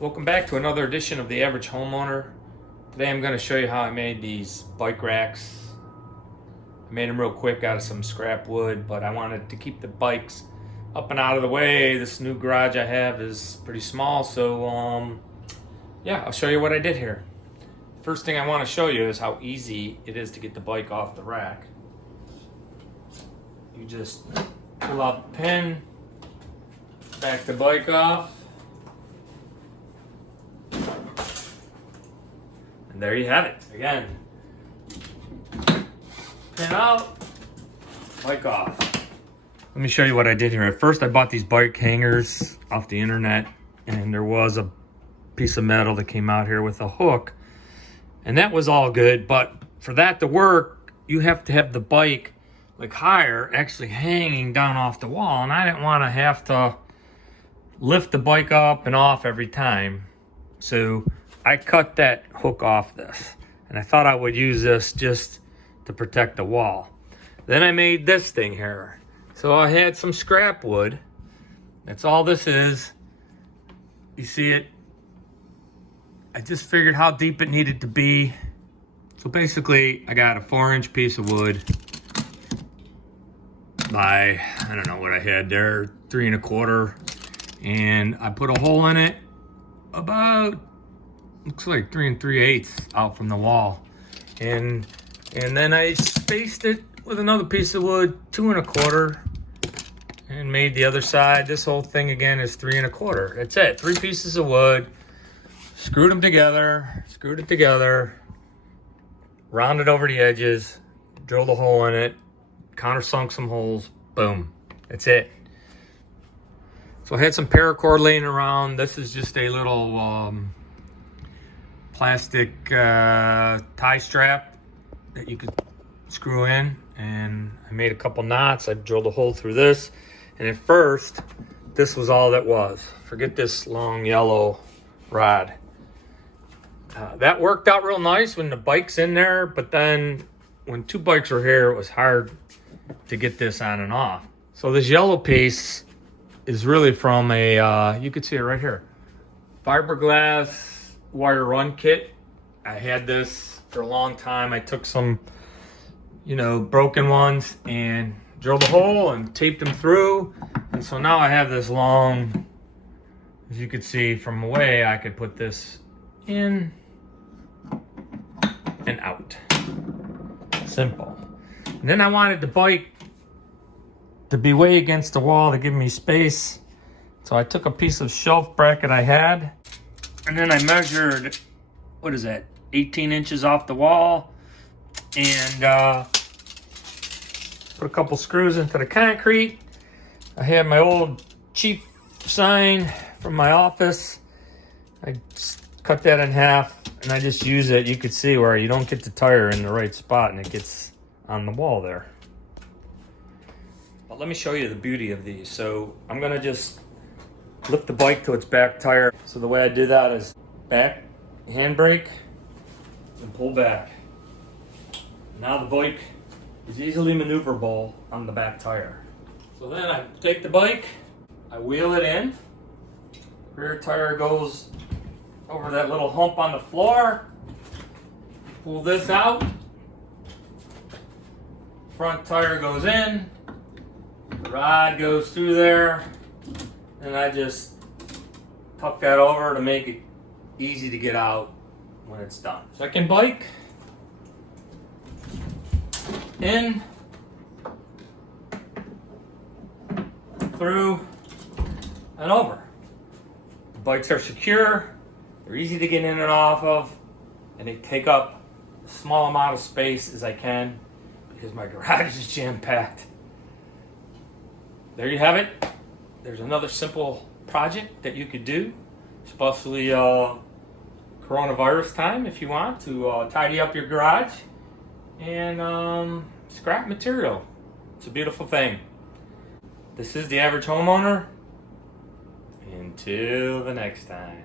Welcome back to another edition of The Average Homeowner. Today I'm going to show you how I made these bike racks. I made them real quick out of some scrap wood, but I wanted to keep the bikes up and out of the way. This new garage I have is pretty small, so yeah, I'll show you what I did here. First thing I want to show you is how easy it is to get the bike off the rack. You just pull out the pin, back the bike off, and there you have it. Again, pin out, bike off. Let me show you what I did here. At first I bought these bike hangers off the internet, and there was a piece of metal that came out here with a hook, and that was all good, but for that to work you have to have the bike like higher, actually hanging down off the wall, and I didn't want to have to lift the bike up and off every time. So I cut that hook off this, and I thought I would use this just to protect the wall. Then I made this thing here. So I had some scrap wood. That's all this is. You see it? I just figured how deep it needed to be. So basically I got a 4-inch piece of wood by, I don't know what I had there, 3 1/4, and I put a hole in it about, looks like 3 3/8 out from the wall, and then I spaced it with another piece of wood, 2 1/4, and made the other side. This whole thing again is 3 1/4. That's it. 3 pieces of wood, screwed them together, screwed it together, rounded over the edges, drilled a hole in it, countersunk some holes, boom. That's it. So I had some paracord laying around. This is just a little plastic tie strap that you could screw in, and I made a couple knots. I drilled a hole through this, and at first this was all that was. Forget this long yellow rod. That worked out real nice when the bike's in there, but then when 2 bikes were here, it was hard to get this on and off. So this yellow piece is really from a, you can see it right here, fiberglass wire run kit. I had this for a long time. I took some, broken ones and drilled a hole and taped them through. And so now I have this long, as you can see from away, I could put this in and out. Simple. And then I wanted the bike to be way against the wall to give me space. So I took a piece of shelf bracket I had, and then I measured, what is that, 18 inches off the wall, and put a couple screws into the concrete. I had my old cheap sign from my office. I cut that in half, and I just use it. You could see where you don't get the tire in the right spot, and it gets on the wall there. But let me show you the beauty of these. So I'm gonna just lift the bike to its back tire. So the way I do that is back handbrake and pull back. Now the bike is easily maneuverable on the back tire. So then I take the bike, I wheel it in, rear tire goes over that little hump on the floor, pull this out, front tire goes in, the rod goes through there, and I just tuck that over to make it easy to get out when it's done. Second bike, in, through, and over. The bikes are secure, they're easy to get in and off of, and they take up a small amount of space as I can, because my garage is jam-packed. There you have it. There's another simple project that you could do, especially coronavirus time, if you want to tidy up your garage, and scrap material. It's a beautiful thing. This is The Average Homeowner. Until the next time.